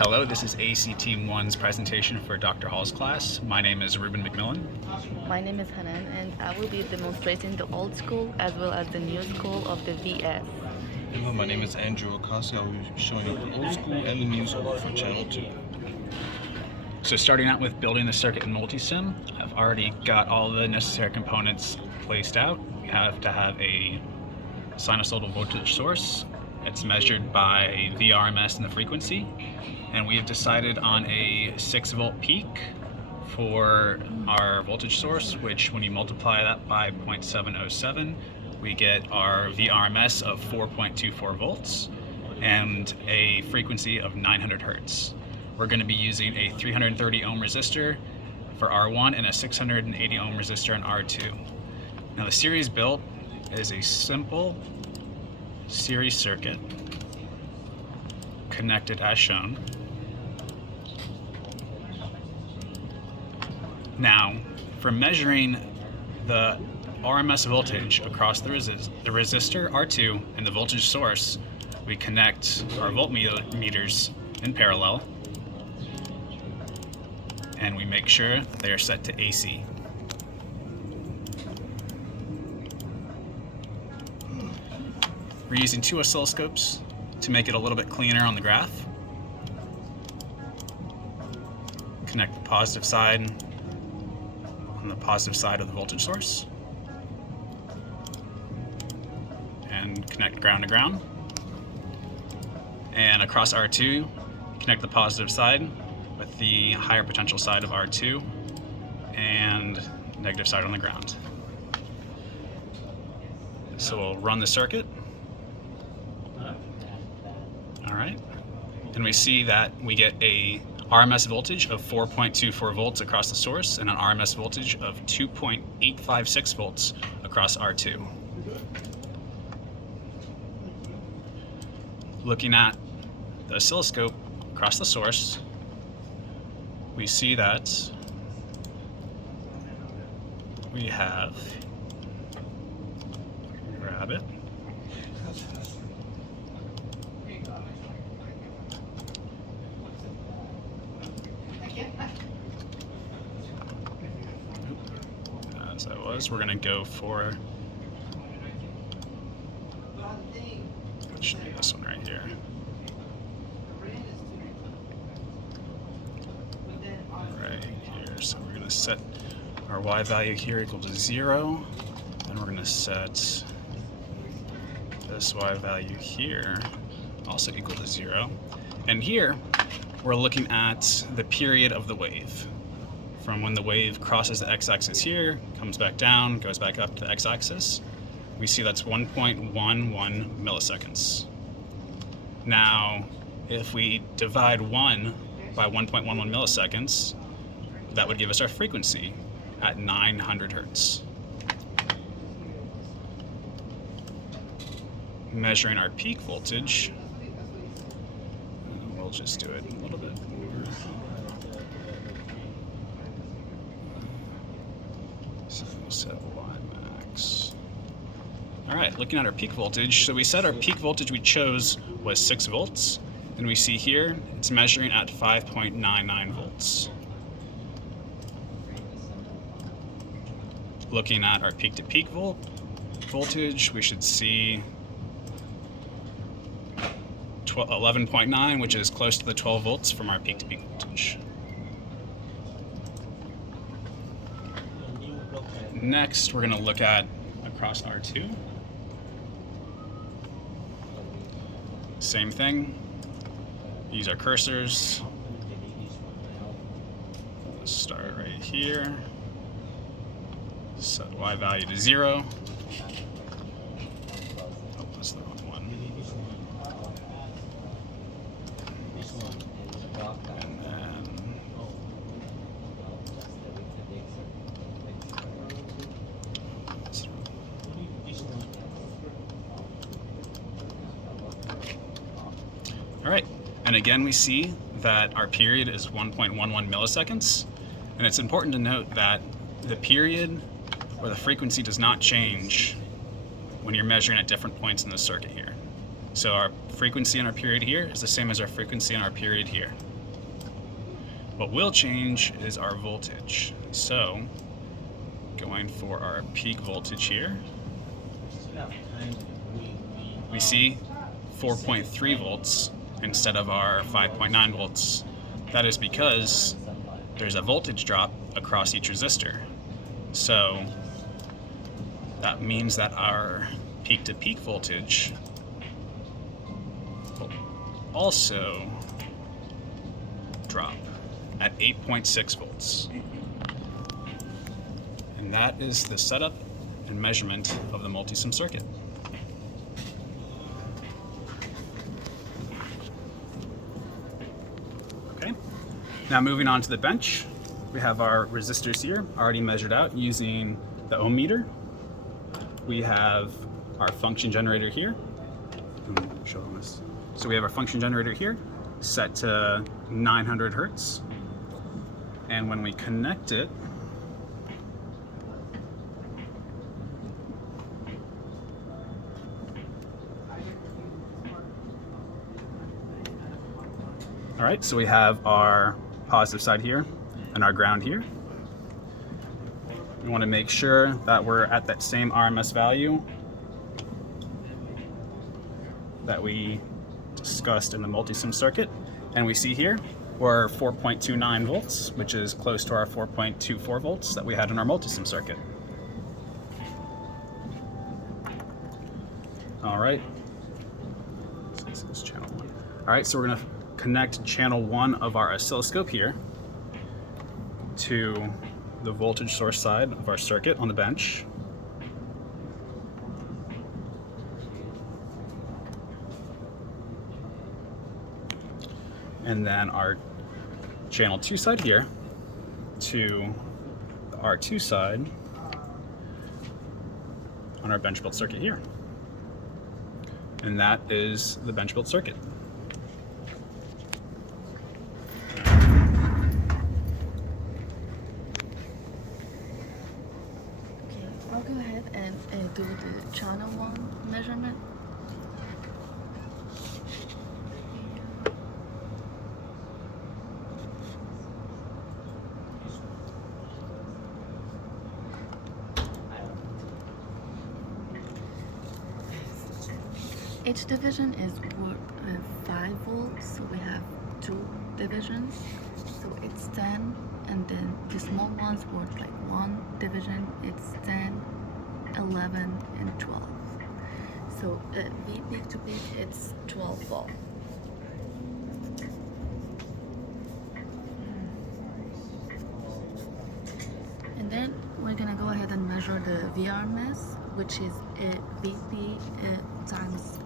Hello, this is AC Team 1's presentation for Dr. Hall's class. My name is Ruben McMillan. My name is Hanan, and I will be demonstrating the old school as well as the new school of the VS. Hello, my name is Andrew Okasi. I will be showing you the old school and the new school for Channel 2. So starting out with building the circuit in Multisim, I've already got all the necessary components placed out. We have to have a sinusoidal voltage source. It's measured by VRMS and the frequency. And we have decided on a 6-volt peak for our voltage source, which when you multiply that by 0.707, we get our VRMS of 4.24 volts and a frequency of 900 hertz. We're going to be using a 330 ohm resistor for R1 and a 680 ohm resistor in R2. Now the series built is a simple series circuit connected as shown. Now, for measuring the RMS voltage across the resistor R2 and the voltage source, we connect our voltmeters in parallel, and we make sure that they are set to AC. We're using 2 oscilloscopes to make it a little bit cleaner on the graph. Connect the positive side on the positive side of the voltage source, and connect ground to ground. And across R2, connect the positive side with the higher potential side of R2 and negative side on the ground. So we'll run the circuit. All right, and we see that we get a RMS voltage of 4.24 volts across the source and an RMS voltage of 2.856 volts across R2. Looking at the oscilloscope across the source, we see that we have, grab it, as I was, we're going to go for, it should be this one right here. Right here. So we're going to set our Y value here equal to 0, and we're going to set this Y value here also equal to 0. And here we're looking at the period of the wave. From when the wave crosses the x-axis here, comes back down, goes back up to the x-axis, we see that's 1.11 milliseconds. Now, if we divide 1 by 1.11 milliseconds, that would give us our frequency at 900 hertz. Measuring our peak voltage, we'll just do it a little bit more. So we'll set Y max. All right, looking at our peak voltage. So we said our peak voltage we chose was 6 volts, and we see here it's measuring at 5.99 volts. Looking at our peak to peak voltage, we should see 11.9, which is close to the 12 volts from our peak to peak voltage. Next, we're going to look at across R2. Same thing. Use our cursors. Let's start right here. Set Y value to 0. Oh, that's the wrong one. And then all right, and again we see that our period is 1.11 milliseconds, and it's important to note that the period or the frequency does not change when you're measuring at different points in the circuit here. So our frequency in our period here is the same as our frequency in our period here. What will change is our voltage. So, going for our peak voltage here, we see 4.3 volts instead of our 5.9 volts. That is because there's a voltage drop across each resistor. So that means that our peak to peak voltage will also drop at 8.6 volts. And that is the setup and measurement of the multisim circuit. Okay, now moving on to the bench, we have our resistors here already measured out using the ohm meter. We have our function generator here. Show them this. So we have our function generator here set to 900 hertz. And when we connect it, all right, so we have our positive side here and our ground here. We want to make sure that we're at that same RMS value that we discussed in the multisim circuit. And we see here we're 4.29 volts, which is close to our 4.24 volts that we had in our multisim circuit. All right. So this is channel 1. All right, so we're going to connect channel 1 of our oscilloscope here to the voltage source side of our circuit on the bench. And then our channel 2 side here to the R2 side on our bench built circuit here. And that is the bench built circuit. I'll go ahead and do the channel 1 measurement. Each division is 5 volts, so we have 2 divisions. So it's 10, and then the small ones work like 1 division, it's 10, 11, and 12. So V peak to peak, it's 12 volt. And then we're gonna go ahead and measure the VRMS, which is VP times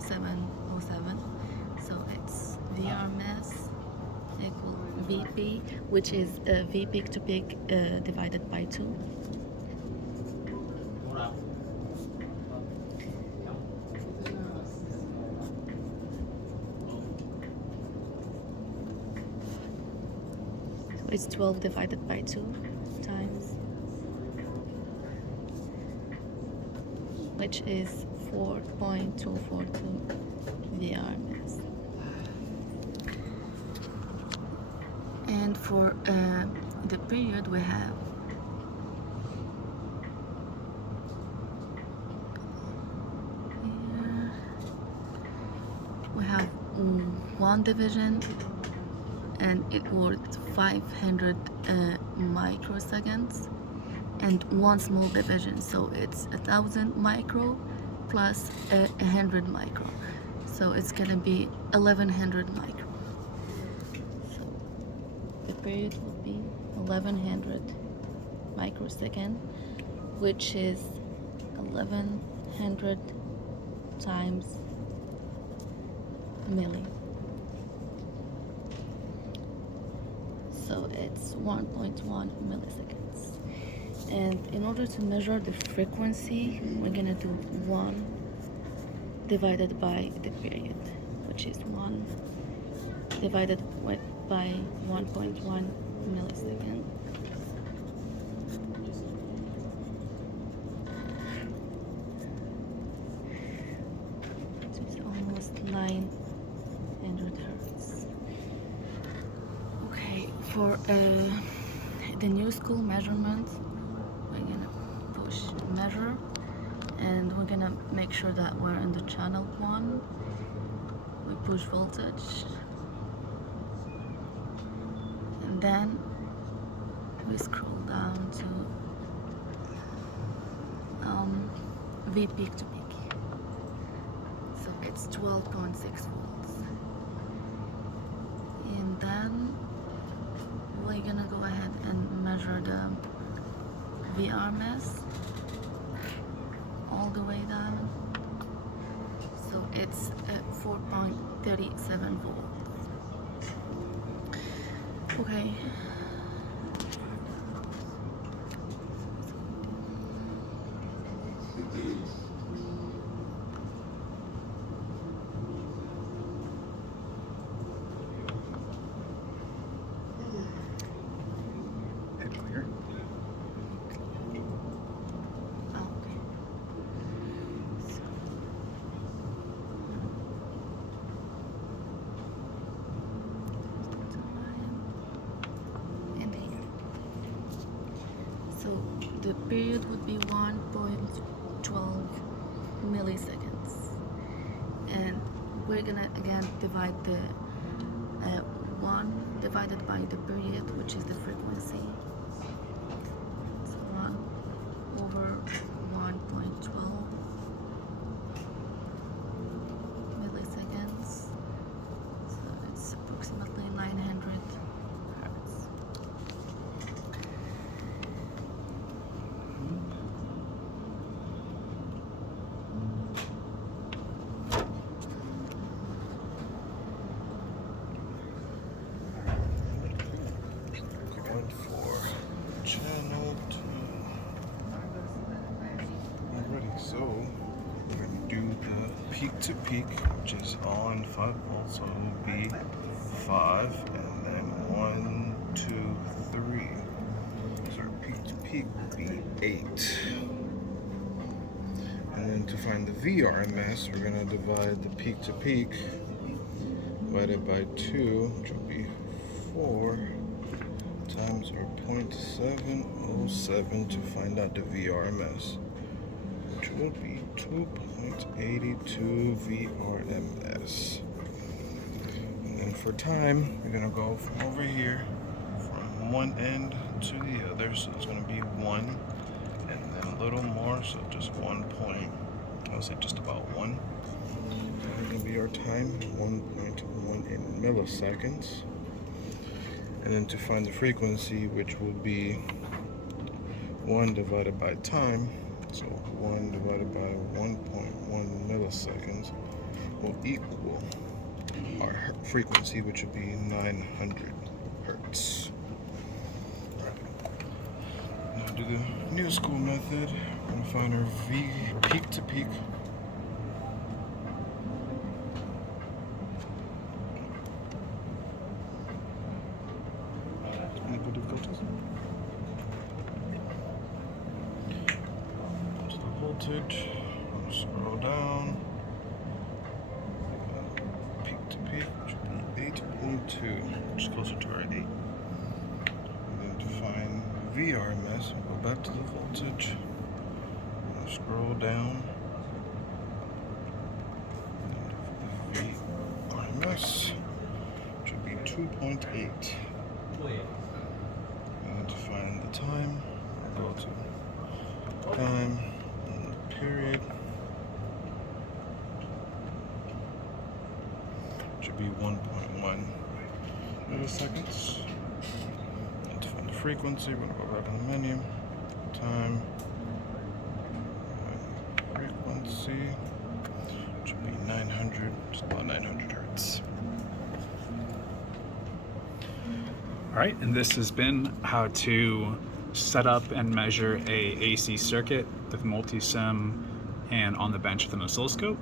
0707. So it's VRMS equal VP, which is V peak to peak divided by 2. So it's 12 divided by 2 times, which is 4.242 VRMS. And for the period we have here, we have 1 division, and it worked 500 microseconds, and 1 small division, so it's 1000 micro plus 100 micro, so it's gonna be 1100 micro. So the period will be 1100 microsecond, which is 1100 times milli. So it's 1.1 milliseconds. And in order to measure the frequency, we're gonna do 1 divided by the period, which is 1 divided by 1.1 millisecond. So it's almost 900 hertz. Okay, for the new school measurement, we're gonna push measure, and we're gonna make sure that we're in the channel 1. We push voltage, and then we scroll down to V peak to peak. So it's 12.6 volts. And then we're gonna go ahead and measure the VRMS all the way down. So it's at 4.37 volts. Okay. Hit clear. Oh, okay. And here. So the period would be 1.12 milliseconds, and we're gonna again divide the 1 divided by the period, which is the frequency. So 1 over 1.12 milliseconds. So it's approximately 900 hertz. Going for channel 2. Alrighty, so we're going to do the peak to peak, which is on 5 volts, so it will be 5, and then 1, 2, 3. So our peak to peak will be 8. And then to find the VRMS, we're going to divide the peak to peak divided by 2, which will be 4 times our 0.707 to find out the VRMS, which will be 2.82 VRMS. And then for time, we're gonna go from over here, from one end to the other, so it's gonna be 1, and then a little more, so just 1 point, I'll say just about 1. That's gonna be our time, 1.1 in milliseconds. And then to find the frequency, which will be 1 divided by time, so 1 divided by 1.1 milliseconds will equal our frequency, which will be 900 hertz. Now do the new school method. We're going to find our V peak to peak. Any difficulties? Go to the voltage. Scroll down. Peak to peak, which would be 8.2, which is closer to our 8. And then to find VRMS, go back to the voltage. Scroll down. And VRMS, which would be 2.8. And to find the time, go to time, and the period, should be 1.1 milliseconds. And to find the frequency, we're going to go right on the menu, time, frequency, should be 900, just about 900 hertz. All right, and this has been how to set up and measure a AC circuit with multi-sim and on the bench with an oscilloscope.